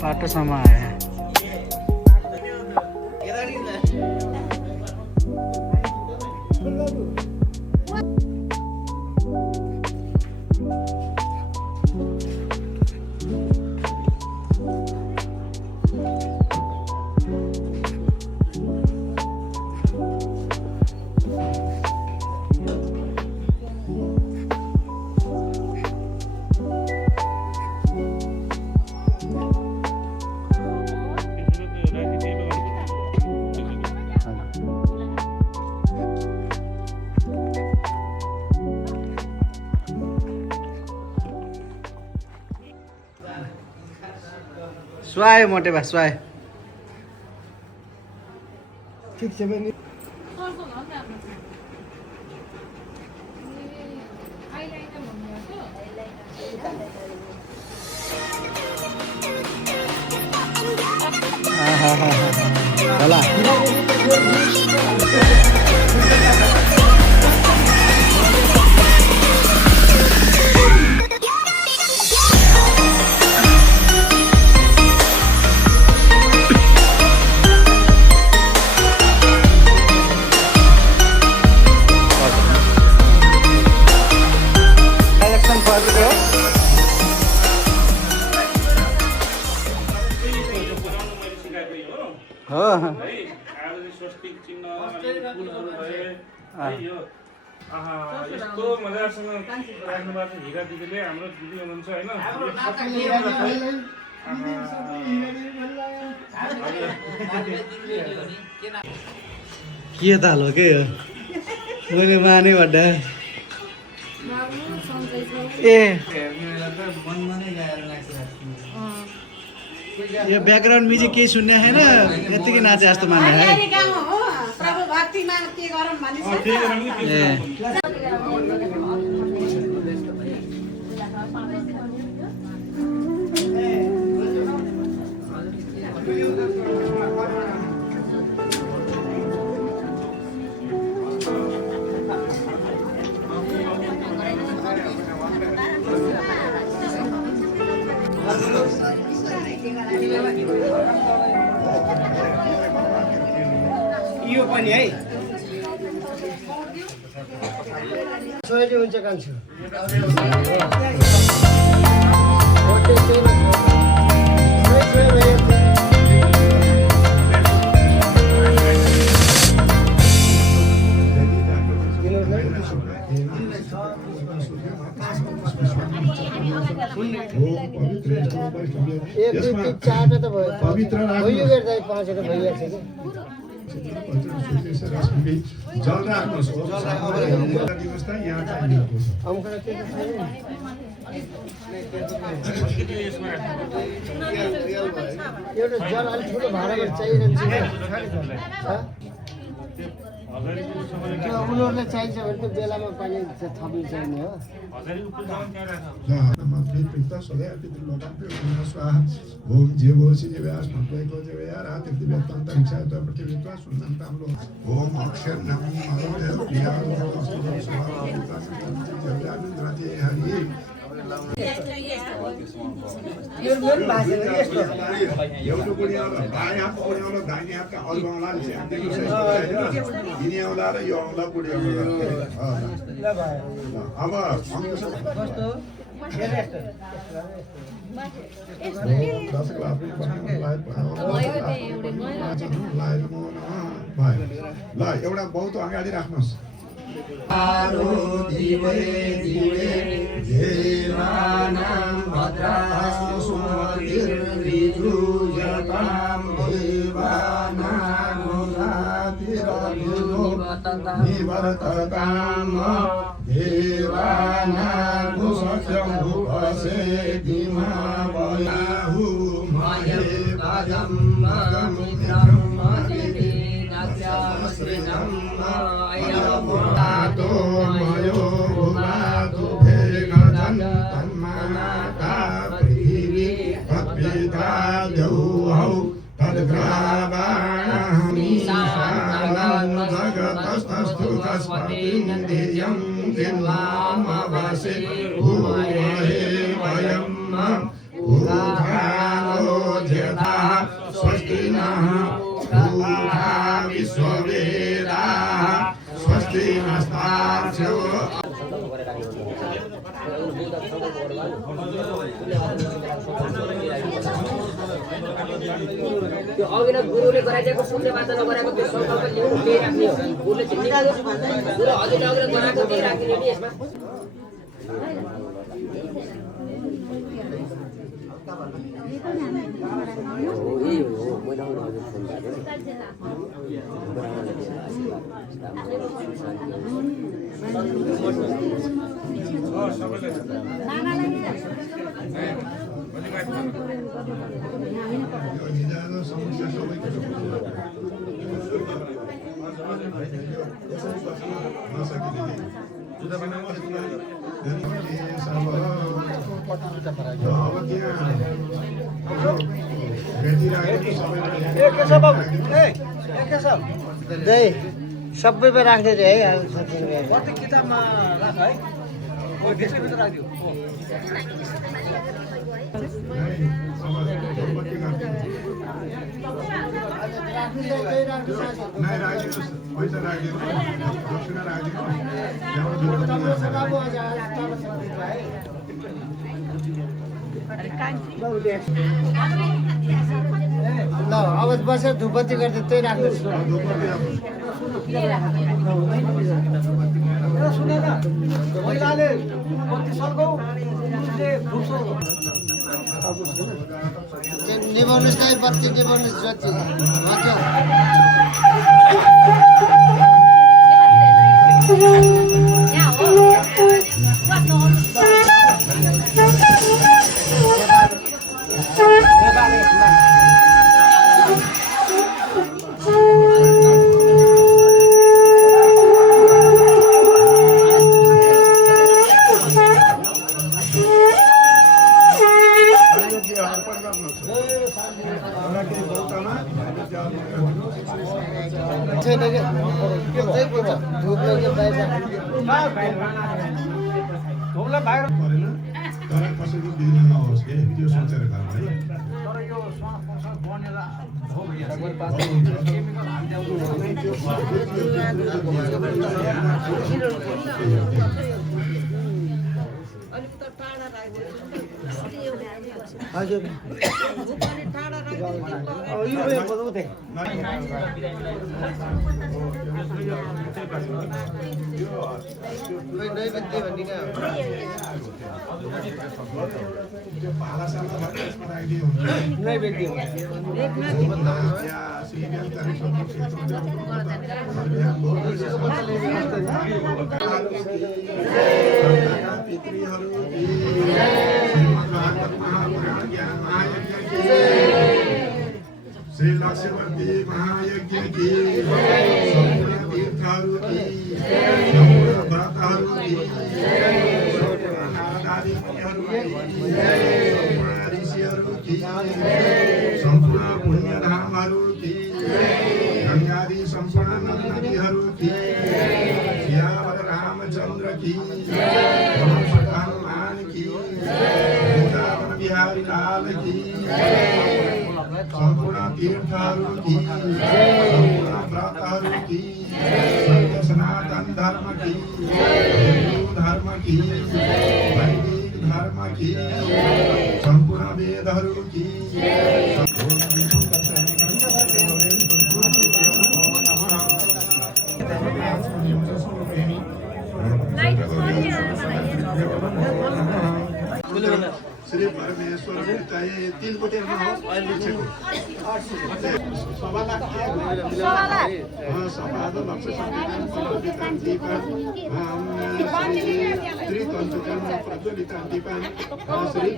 बाटोसम्म आए हैं। स्वाए मोटे बा स्वाए ठीक छ बहिनी होला यस्तो मजासँग राख्नुभएको छ हिरा दिदीले हाम्रो दिदी हुनुहुन्छ होइन के ताल हो के मैले माने भन्दा ए यो ब्याकग्राउन्ड म्युजिक केही सुन्ने छैन यतिकै नाचे जस्तो मान्ने है यो पनि है सोही हुन्छ कान्छु पवित्र जल राख्नुहोस् व्यवस्था यहाँ एउटा जल अलिक ठुलो भाँडामा चाहिरहन्छ उनीहरूलाई चाहिन्छ भने त बेलामा पानी थप्नु चाहिने हो ओम जीवोसी जीव्यास मंत्रको जीवया रातिर्दिव्यतंतरिक्षा प्रतिवित्वा सुन्नंतामलो ओम अक्षर नमो मरोदय प्रिया जव्यामिन्द्रते हरि यो मेन भाषा हो यस्तो एउटा कुडियाला दायाँ हातको कुडियाला दाहिने हातका अल्बाउला यिनीहरुला र यो औला कुडियाला ल भयो अब कस्तो ल एउटा बहुत अगाडि राख्नुहोस् निवर्तताम देवानागु सत्यमुपसेतिमा वयाहु महे भजं मगमित्रं मदिति नास्यामश्रिणं अयमातो मयो भुवातु भेगजन् तन्माता पृथिवी तत्पिता द्यौहौ तद्ग्रावाणमीशानं जगतस्तस्तु तस्पतिन्द्रियं दिन्वामवसे भूमहे वयं भूधानो ज्येष्ठाः स्वस्ति नः भूधा विश्ववेदाः स्वस्ति नस्तार्क्ष्यो त्यो अघिल्लो गुरुले गराइदिएको शुद्ध वाचा नगराएको त्यो सङ्कल्प लिनु त्यही राख्ने हो गुरुले चाहिँ निकाल्यो गुरु अघिल्लो गराएको त्यही राख्ने नि यसमा सबैमा राख्दै है कति किताबमा राख है भित्र राख्दियो नहीं राखिदिनुहोस् पैसा राखिदिनुहोस् दक्षिणा ल अब बसेर धुपबत्ती गर्दै त्यही राख्नुहोस् महिलाले कति सर्कौ निभाउनुहोस् नै बत्ती निभाउनुहोस् जति तर कसैको बिग्न नहोस् के त्यो सोचेर गर्नु है हजुर नैवेद्य भन्ने श्री लक्ष्मणती महायज्ञ की संपूर्ण तीर्थहरू की संपूर्ण व्रतहरू की संपूर्ण नारदादि मुनिहरू की संपूर्ण ऋषिहरू की संपूर्ण पुण्यधामहरू की गंगादि संपूर्ण नदीहरू की सियावर रामचंद्र की हनुमान की वृंदावन बिहारी लाल की संपूर्ण तीर्थहरू की संपूर्ण व्रतहरू की सत्य सनातन धर्म की हिंदू धर्म की वैदिक धर्म की संपूर्ण वेदहरू की श्री परमेश्वर चाहिँ 3 कोटीमा हो अहिले चाहिँ 800 लक्ष संविधान दीपन त्रितंतुकर्म प्रज्वलितां दीपन श्री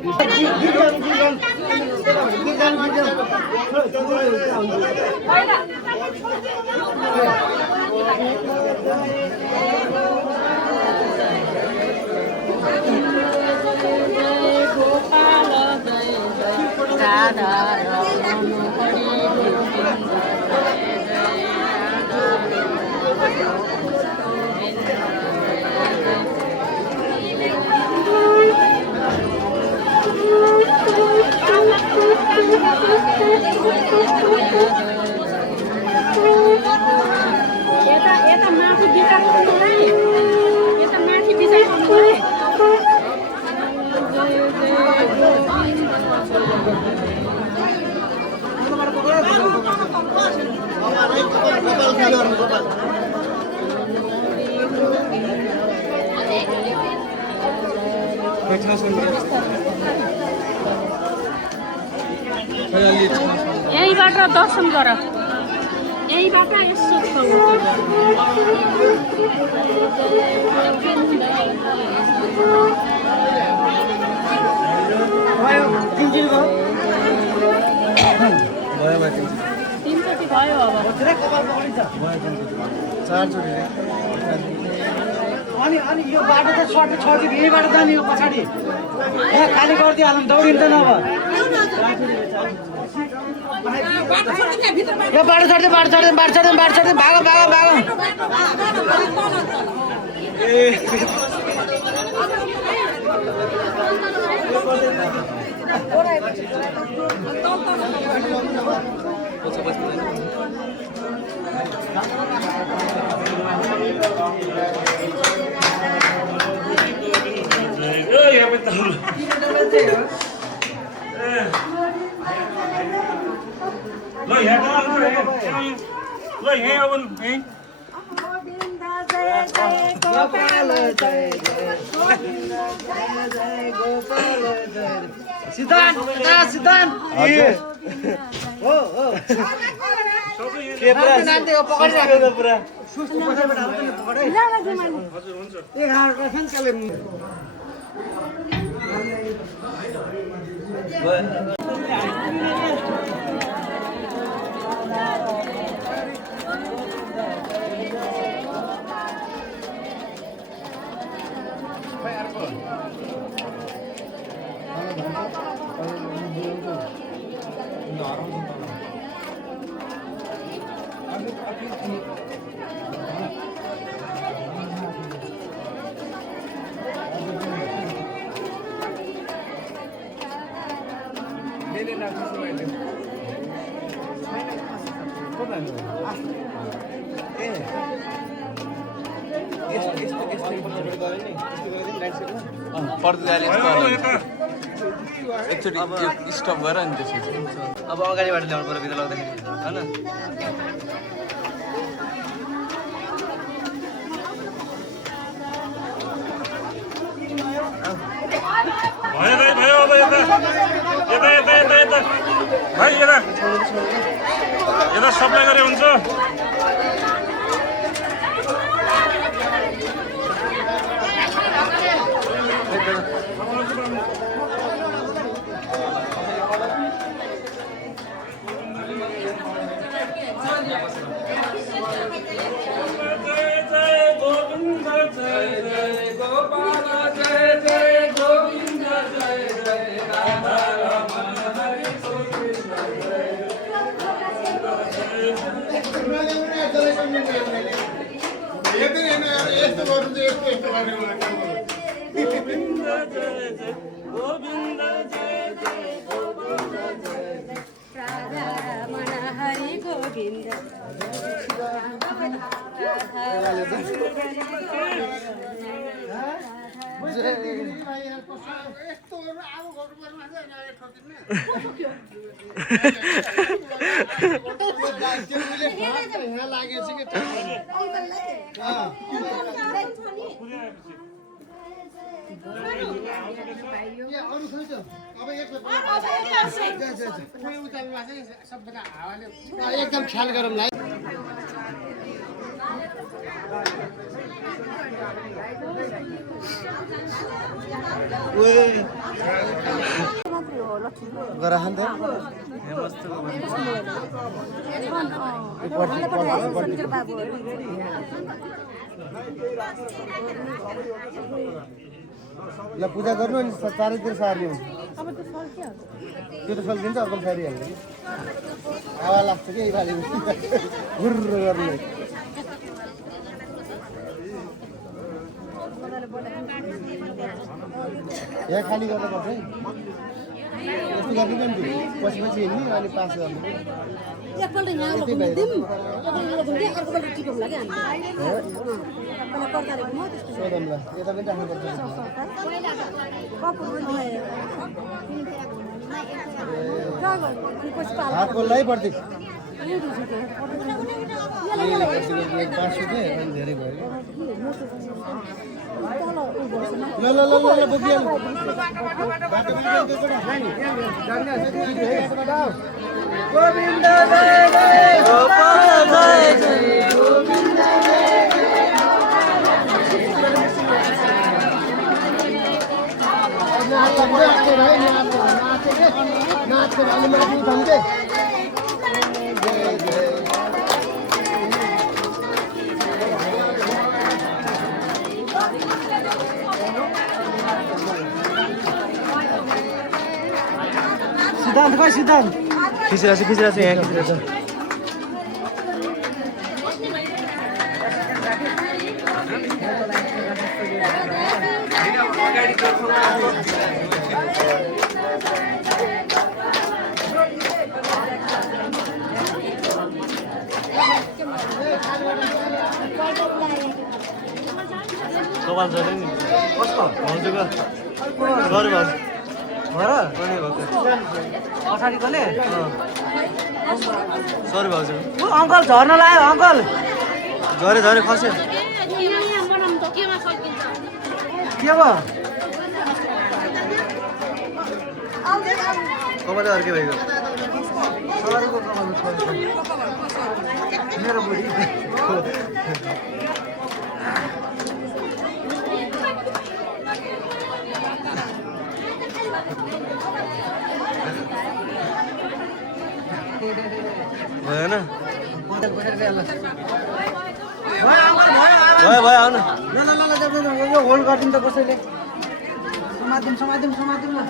यहीँबाट दर्शन गर यहीँबाट यसो तिनचोटि भयो अब अनि यो बाटो त सर्ट छ यहीबाट जाने हो पछाडि यहाँ खाली गरिदिइहालौँ दौडिन्छ नभए यो बाटो चढ्दै भागो सिद्धान्त हो के पुरा सुस्तो पछाडिबाट हाल्छ नि पकडै हजुर हुन्छ एक हात राख्न काले एकचोटि स्टप गर नि त्यसपछि अब अगाडिबाट ल्याउनु पर्यो बिदा लाग्दाखेरि हैन भयो अब यता भाइ यता सप्लाई गरे हुन्छ अरू खोइ अब एकदम ख्याल गरौँ ल गराहन्थे ल पूजा गर्नु अनि चारैतिर सार्ने हुन्छ त्यो त सल्किन्छ अर्को सारिहाल्ने हावा लाग्छ कि यही घुर्र गर्ने यहाँ खाली गर्नुपर्छ है यस्तो गरिदिनु नि पछि पछि हिँड्ने अनि पास गर्नु एकपल्ट यहाँ घुमिदिउँ अर्कोपल्ट टिपौँ लाग्यो हामी सोधौँ ल यता पनि राख्नुपर्छ हातको लै पर्छ पाँच रुपियाँ अनि धेरै भयो ल ल ल ल बोकिहाल्नु गोविन्द जय जय गोपाल जय जय गोविन्द नाचेर अलि माथि उठाउँदै सिद्धान्त खै सिद्धान्त खिचिरहेको छ यहाँ खिचिरहेको छ कपाल झरे नि कस्तो हजुरको गरे भाउ पछाडि कसले सरी भाउजू अङ्कल झर्न लाग्यो अङ्कल झरे झरे खस्यो के भयो कपाल अर्कै भइगयो मेरो बुढी भएन भयो भयो आउनु यो होल्ड गरिदिउँ त कसैले समातिम ल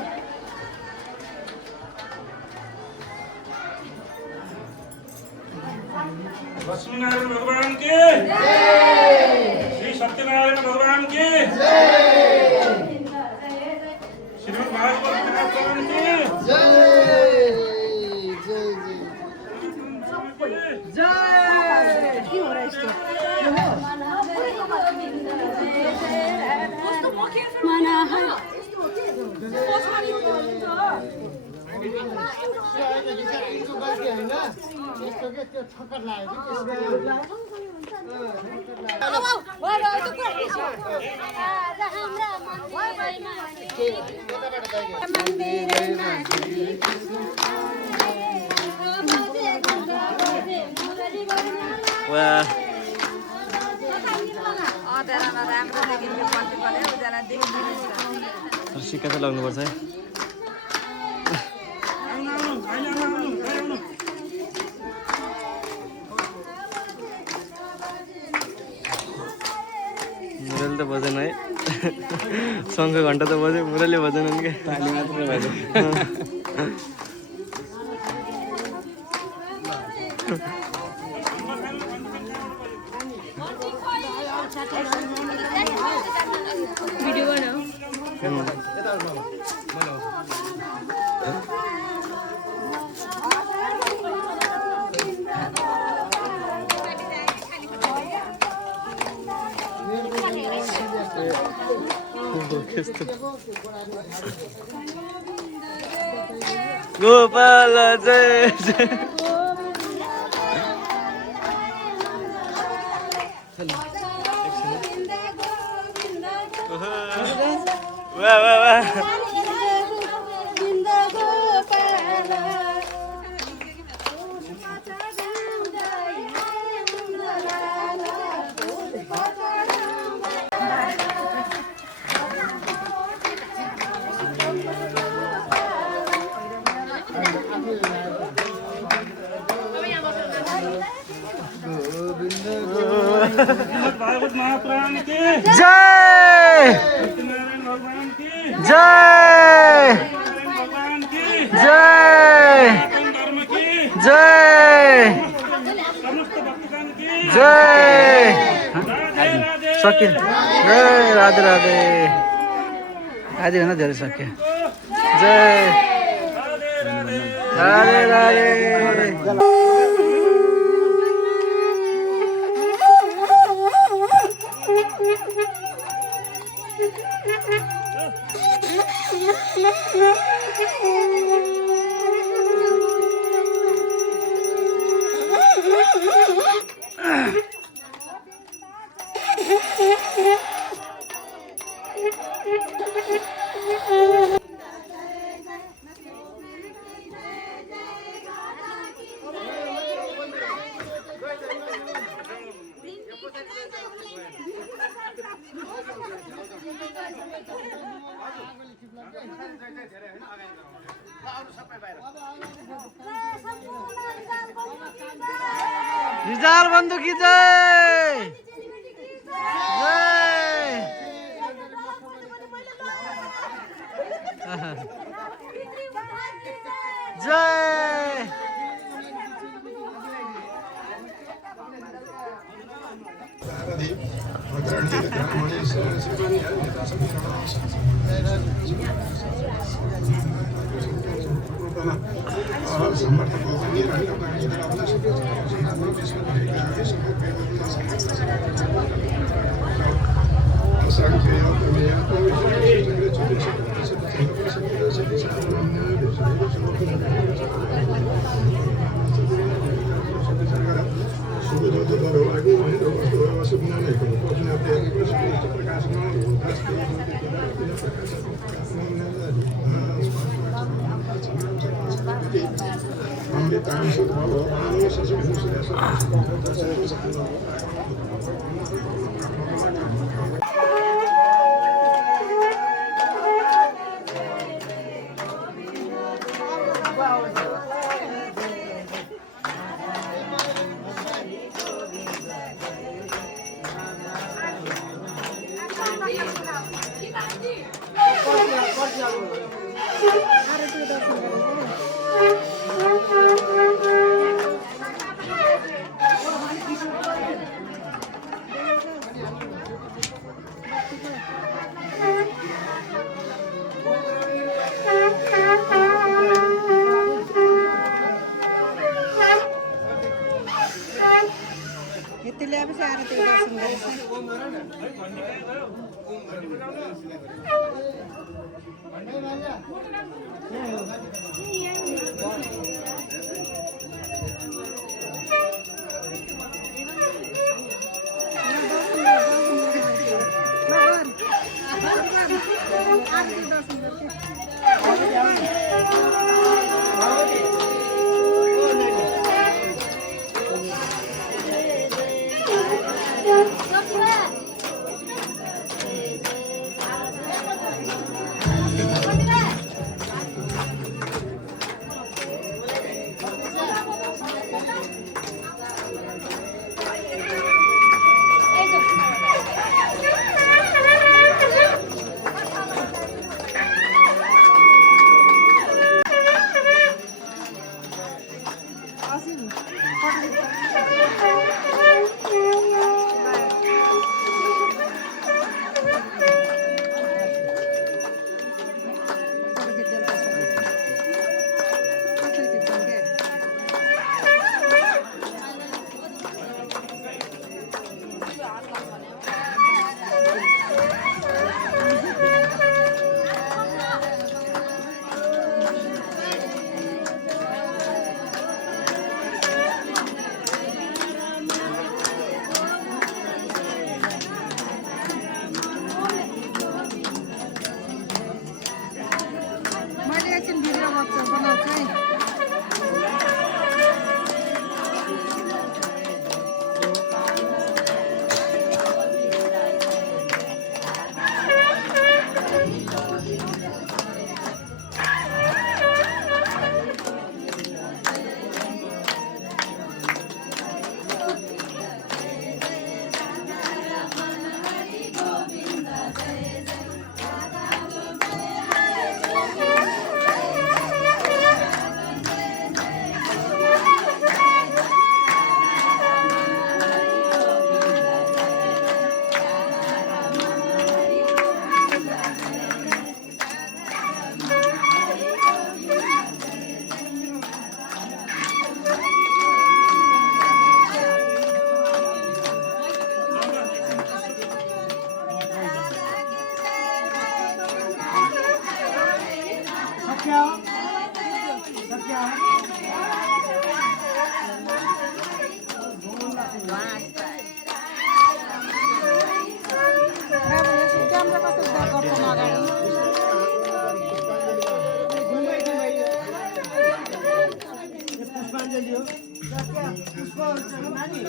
लक्ष्मीनारायण भगवान की श्री सत्यनारायण भगवान की श्रीमद् भागवत महापुराण की सिक्का चाहिँ लाग्नुपर्छ है मुरली त बजेन है शङ्ख घन्टा त बज्यो मुरली बजेनन् क्या पानी मात्रै बज्यो भिडियो बनाऊ गोपाल जय जय वाह वाह वाह भागवत महापुराण की जय सत्यनारायण भगवान की जय भगवान की जय सनातन धर्म की जय समस्त भक्तगण की जय राधे राधे सक्यो जय राधे राधे आदिभन्दा धेरै सक्यो जय राधे राधे रिजाल बन्धु की जय जय जय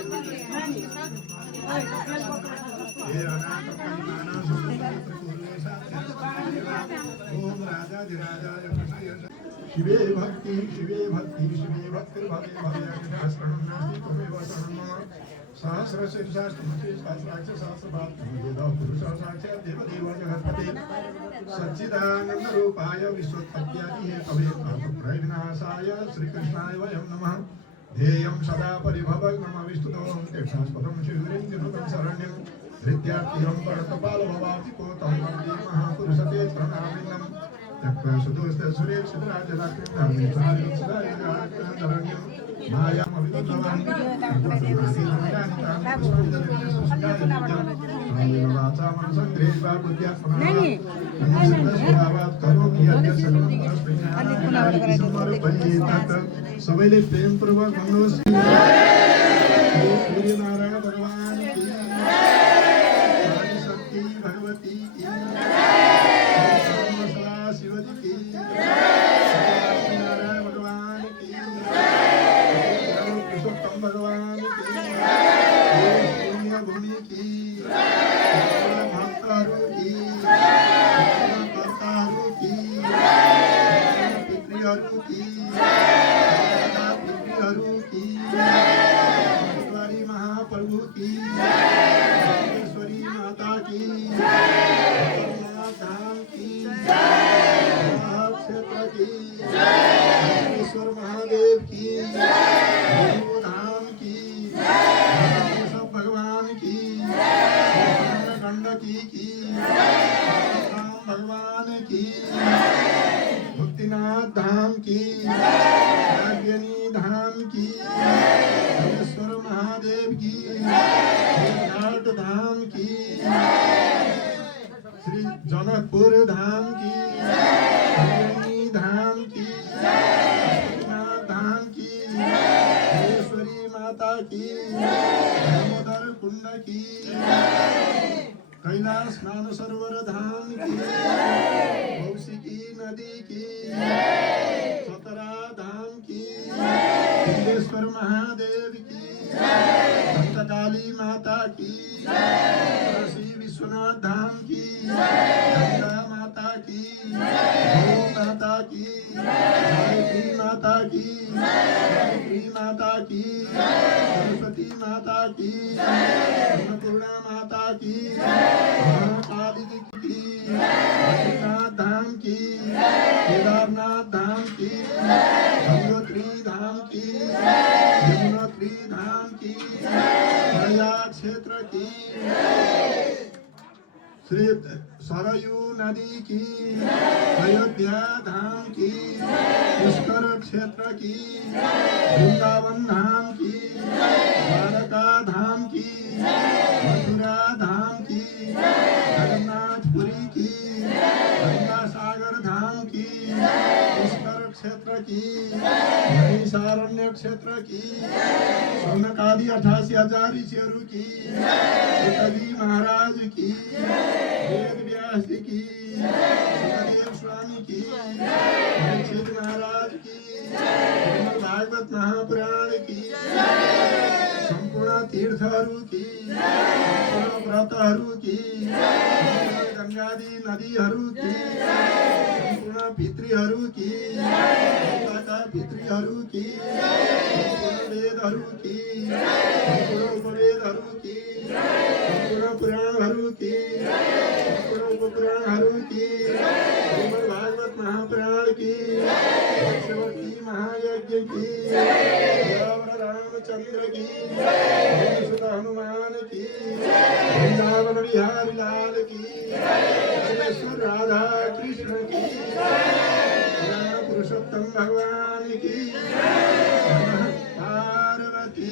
हे अनाथ कल्याण सुपुत्र कुरु साक्षात् ओम राजाधिराजाय कृष्णाय शिवे भक्ति शिवे भक्तिर्भवे भवे शरणं नास्ति त्वमेव शरणं मम सहस्रशीर्षा स्तुति सहस्राक्ष सहस्रपात् वेद पुरुष साक्षात् देवदेव जगत्पते सच्चिदानंद रूपाय विश्वोत्पत्त्यादि हेतवे पापप्रविनाशाय श्रीकृष्णाय वयं नमः ध्येयं सदा परिभवग्नं विष्णुतं तीर्थास्पदं शिवलिङ्गं शरण्यं हृद्यार्थिहं परतपालभवाति पोतं वन्दे महापुरुषते प्रणामिनं त्यक्त्वा सुदोषस्य सुरेक्षितराजरात्रिं धर्मेन्द्राणि सदायराजरण्यं मायामविदुद्भवान् वाचा मनसंग्रेष्वा बुद्ध्यात्मना करोमि सबैले प्रेमपूर्वक भन्नुहोस् सूर्यनारायण भगवान की आदि शक्ति भगवती की सदा शिवजी की नारायण भगवान की पुरुषोत्तम भगवान की पुण्य भूमि की भक्तहरू की कर्ताहरू की पितृहरू की ईश्वरी महाप्रभु की ईश्वरी माता की धाम की क्षेत्र की ईश्वर महादेव की धाम की सब भगवान की गंडकी की राम भगवान की भक्तिनाथ धाम की धाम की ईश्वर महादेव की घाट धाम की श्री जनकपुर धाम की धाम की धाम की ईश्वरी माता की दामोदर कुंड की कैलाश मानसरोवर धाम की कौशिकी नदी की सतरा धाम की सिद्धेश्वर महादेव की भक्तकाली माता की काशी विश्वनाथ धाम की गंगा माता की गौ माता की गायत्री माता की गायत्री माता की सरस्वती माता की अन्नपूर्णा माता की महाकाली जी की बद्रीनाथ धाम की केदारनाथ धाम की गंगोत्री धाम की यमुनोत्री धाम की प्रयाग क्षेत्र की श्री सरयू नदी की अयोध्या धाम की पुष्कर क्षेत्र की वृंदावन धाम की द्वारका धाम की मथुरा धाम की जगन्नाथपुरी की गंगा सागर धाम की पुष्कर क्षेत्र की महिषारण्य क्षेत्र की सौनकादि 88,000 ऋषिहरू की सुखदेव महाराज की वेद व्यास की सुखदेव स्वामी की परीक्षित महाराज की श्रीमद् भागवत महापुराण की संपूर्ण तीर्थहरू की संपूर्ण व्रतहरू की गंगादी नदीहरू की संपूर्ण पितृहरू की पितृहरू की संपूर्ण वेदहरू की संपूर्ण उपवेदहरू की संपूर्ण पुराणहरू की संपूर्ण उपपुराणहरू की श्रीमद् भागवत महापुराण की शिवकी महायज्ञ की रामचंद्र की सुत हनुमान की वृंदावन बिहारी लाल की राधा कृष्ण की पुरुषोत्तम भगवान की पार्वती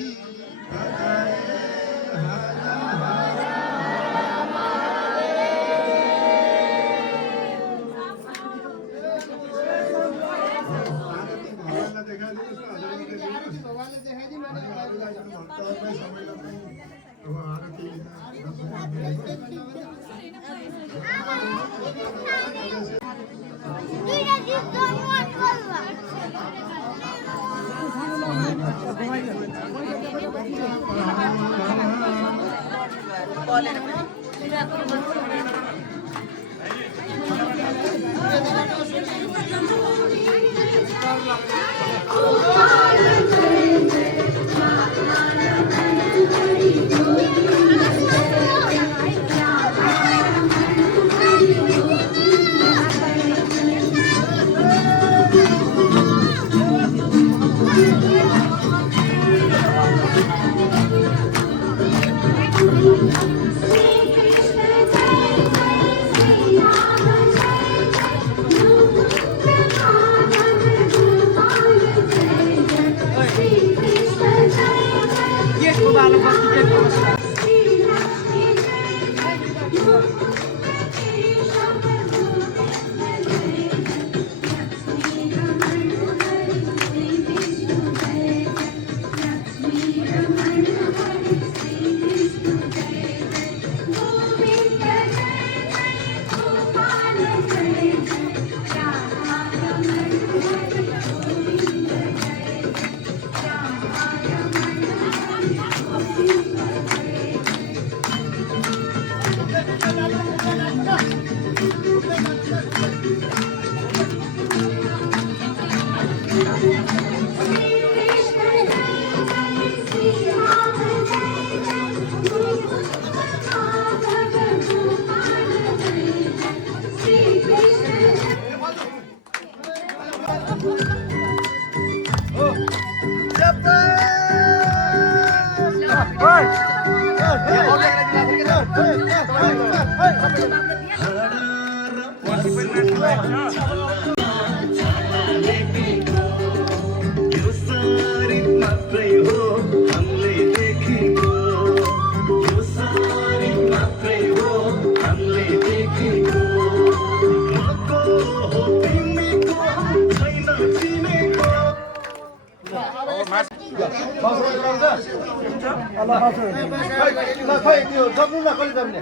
खै त्यो जप्नु न कहिले जप्ने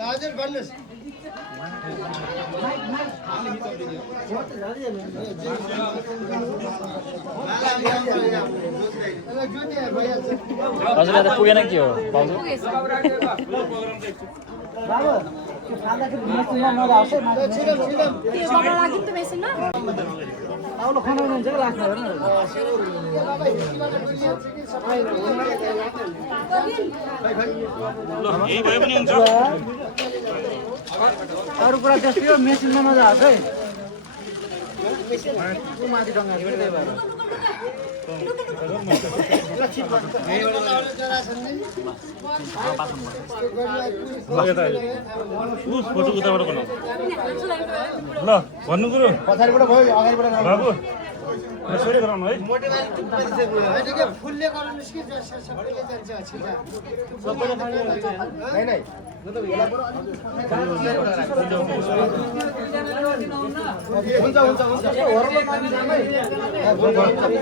हजुर भन्नुहोस् हजुरलाई त पुगेन के हो भाउजू अरू कुरा त्यस्तै हो मेसिनमा मजा आउँछ है माथि डङ्गा त्यही भएर फोटो उताबाट बनाऊ ल भन्नु कुरो पछाडिबाट भयो अगाडिबाट बाबु यसरी गराउनु है फुलले गराउनुहोस् कि सबैले जान्छ छिटा सबैले नै नै हुन्छ हुन्छ हुन्छ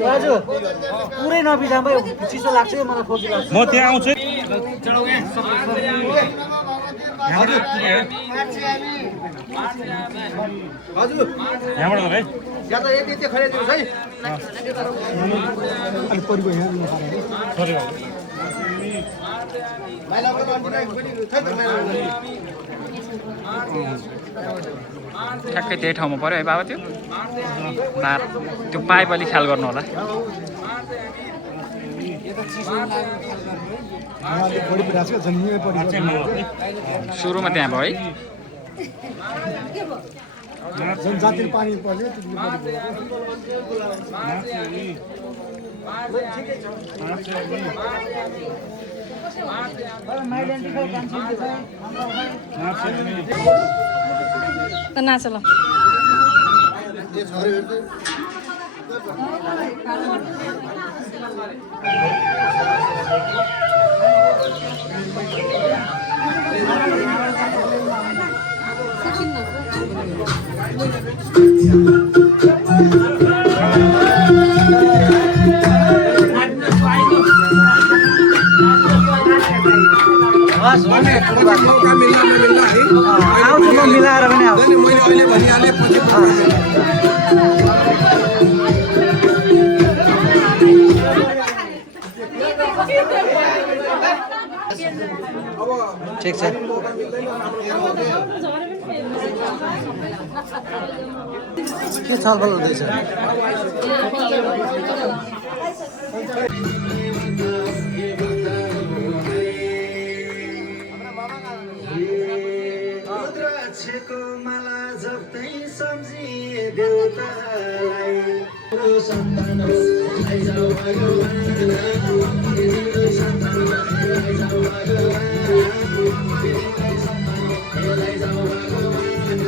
दाजु पुरै नबिजाम भाइ चिसो लाग्छ मलाई खोकी लाग्छ म त्यहाँ आउँछु हजुर यहाँबाट है या त यति खरिदिनुहोस् है सरी ठ्याक्कै त्यही ठाउँमा पऱ्यो है बाबा त्यो त्यो पाइप अलिक ख्याल गर्नु होला सुरुमा त्यहाँ भयो है पानी पर्ने त नाच ल आउँछु म मिलाएर पनि आउँछु ठिक छ के छलफल हुँदैछ रुद्राक्षको माला जप्दै सम्झिए देउतालाई सन्तान आइजाऊ भगवान सन्तान आइजाऊ भगवान आइजाऊ भगवान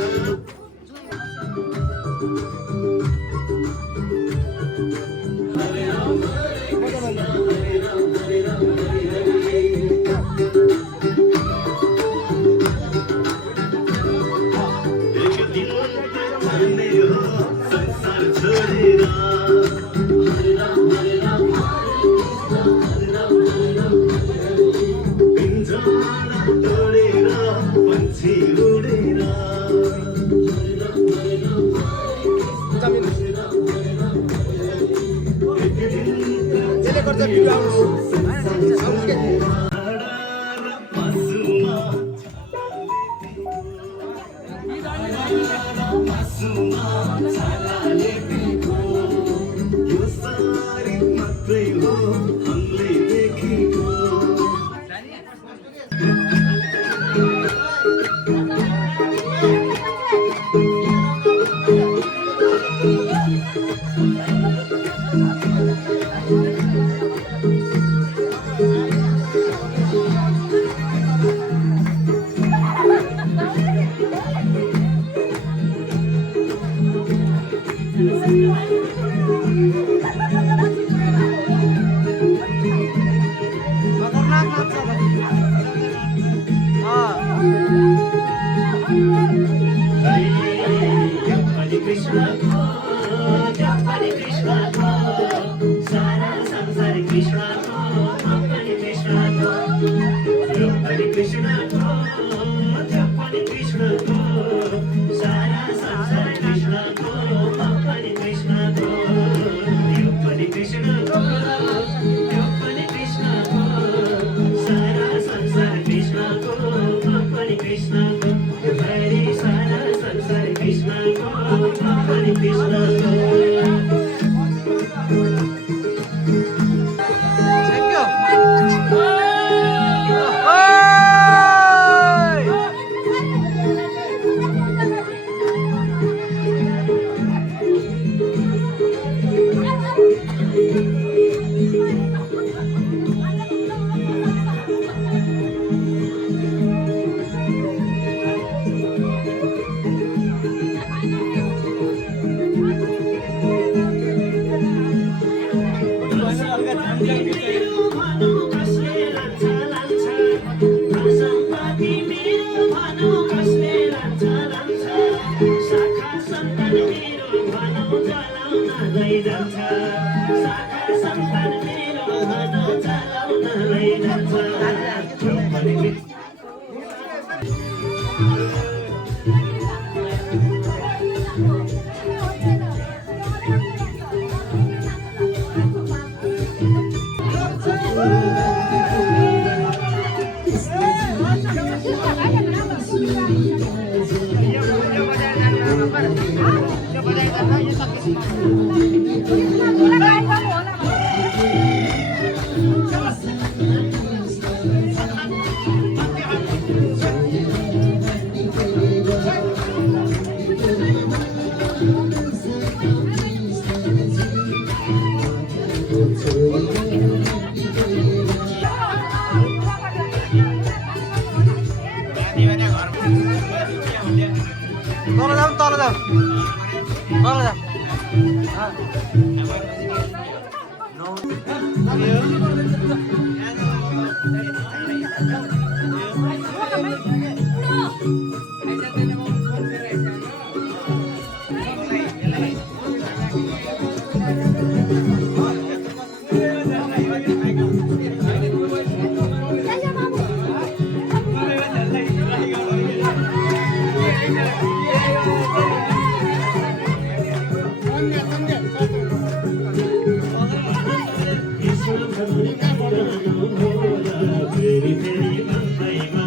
फेरि फेरि भन्दैमा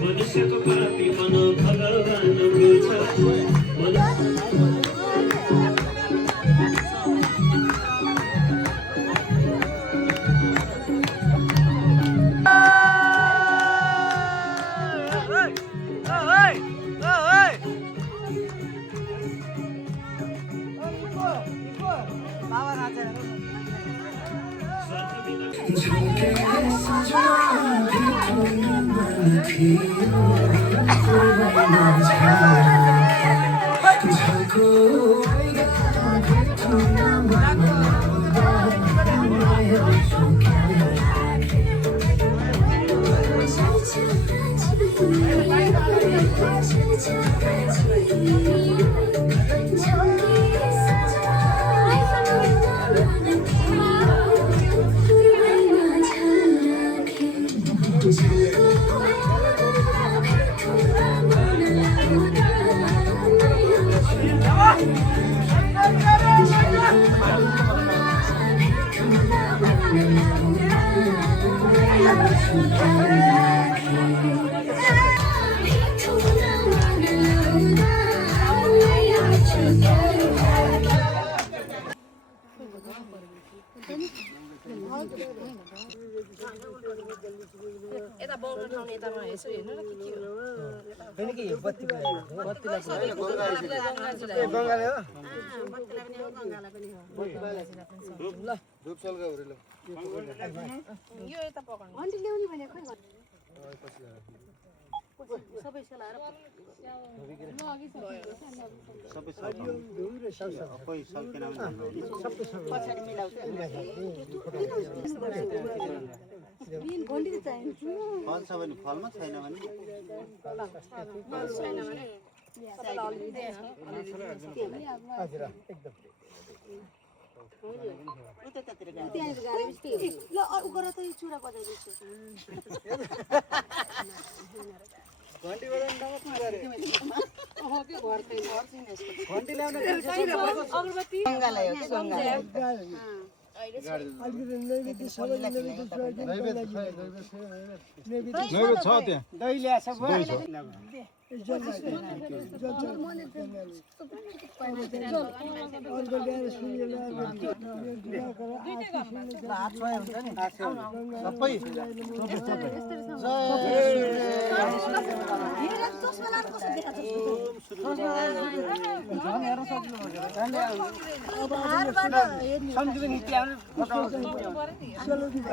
मनुष्यको पापी मन भगवानको छ यता बाउन ठाउँ यतामा यसो हेर्नु न के हो होइन कि बत्ती बत्तीलाई गङ्गाले हो बत्तीलाई पनि हो गङ्गालाई पनि हो ल धुप सल्काउरे ल यो यता पकाउनु अन्ति ल्याउने भने खोइ सबै सलाएर सबै सल्केन पछाडि मिलाउँछ घन्टी त चाहिन्छ फल छ भने फलमा छैन भने हजुर एकदम ल अरू गर त यो चुरा बजाइदिन्छु घन्टी बजाउनु घन्टी ल्याउन अगरबत्ती गङ्गालाई हो के गङ्गालाई छ त्यहाँ दही ल्याछ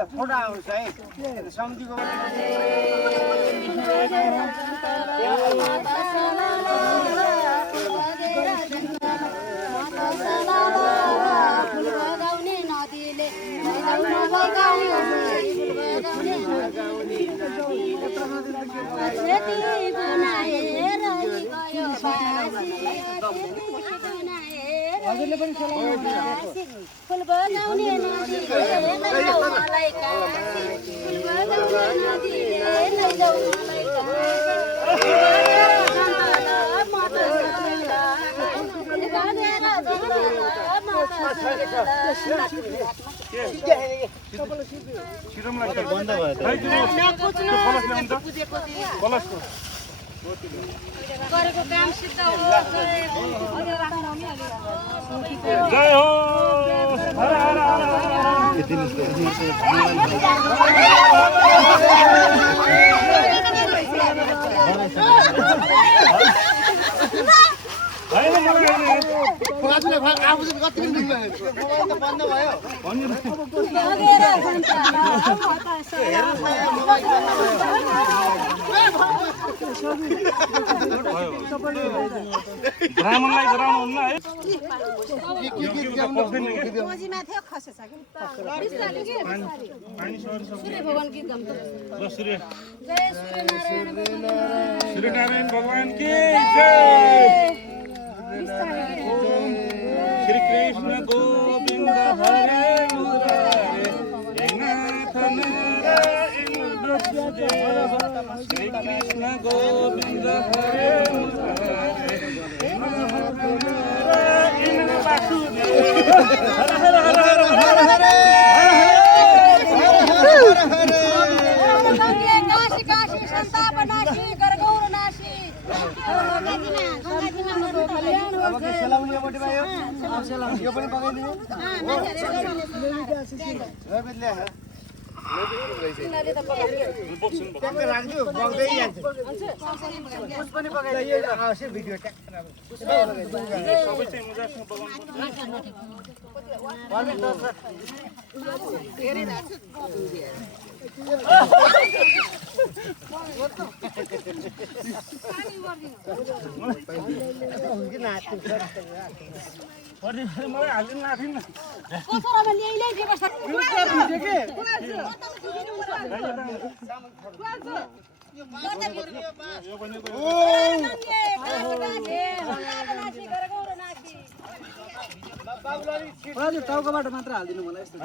फोटो आउँछ है सम्झीको फुल बगाउने नदीले हजुरले पनि फुल बगाउने नदीले मलाई फुल बगाउने नदीले लैजाऊ बन्द गरेको काम सिद्ध जय हो हर हर बन्द भयो ब्राह्मणलाई गराउनुहुन्न है सूर्य भगवान गीत गाउँ ल सूर्य जय सूर्यनारायण सूर्यनारायण भगवान की जय श्री कृष्ण कृष्ण गोविन्द हरे मुरारे हे नाथ नारायण वासुदेव श्री कृष्ण गोविन्द हरे मुरारे हे नाथ नारायण वासुदेव हर हर हर हर हर हर काशी काशी संताप नाशी गरगौर नाशी अब के सेलाउने मोटी भयो यो पनि पकाइदिनु रबिले ट्याक्क राख्छु बग्दै जान्छ कुछ पनि पकाइदियो आवश्यक भिडियो ट्याक्क सबै चाहिँ मजासँग मलाई हालिदिनु आँथिन न टाउकोबाट मात्र हालिदिनु मलाई यस्तो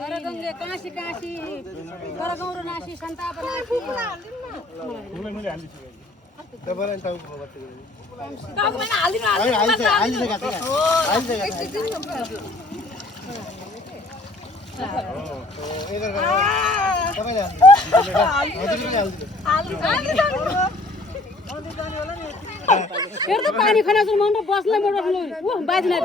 गरगङ्गे काशी काशी गरगौर नाशी संताप नाशी मैले हालिदिन्छु तपाईँलाई टाउको बत्ती टाउकोमा हालिदिनु फेरि त पानी खाना चाहिँ मन बस्नै मन बाँच्ने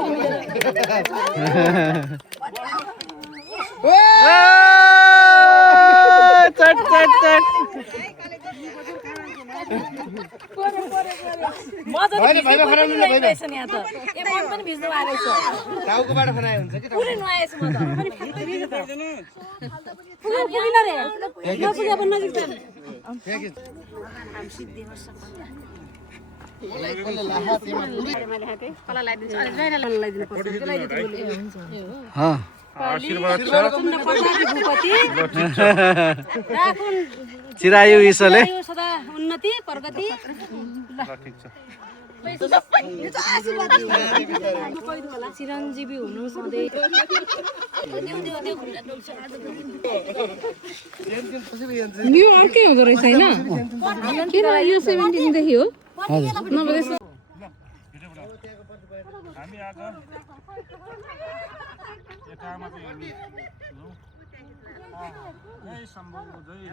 चट चट चट टाउकोबाट खनाए हुन्छ कि आशीर्वाद चिरायु ईश्वरले सदा उन्नति प्रगति ठिक छ चिरञ्जीवी हुनु सधैँ यो अर्कै हुँदो रहेछ होइन किन यो 17 देखि हो नभए हामी आज एकामा चाहिँ हामी जय शम्भो जय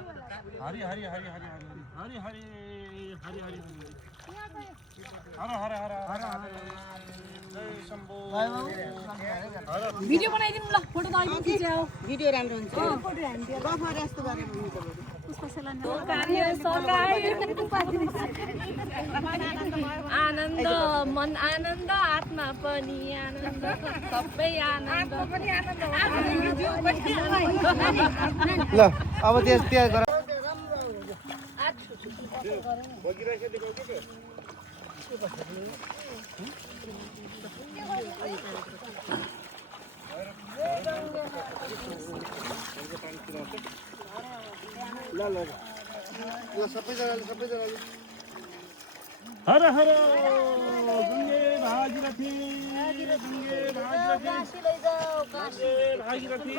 हरि हरि हरि हरि हरि हरि हरि हरि हरि हर हर हर हर जय शम्भो भिडियो बनाइदिनु ल फोटो त अहिले खिचाऊ भिडियो राम्रो हुन्छ गफर जस्तो गरेर आनन्द मन आनन्द आत्मा पनि आनन्द सबै आनन्द ल अब त्यहाँ गर सबैजनाले हर हर गङ्गे भागीरथी गङ्गे भागीरथी गङ्गे भागीरथी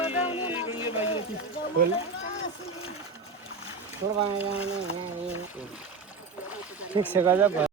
ठीक से गजब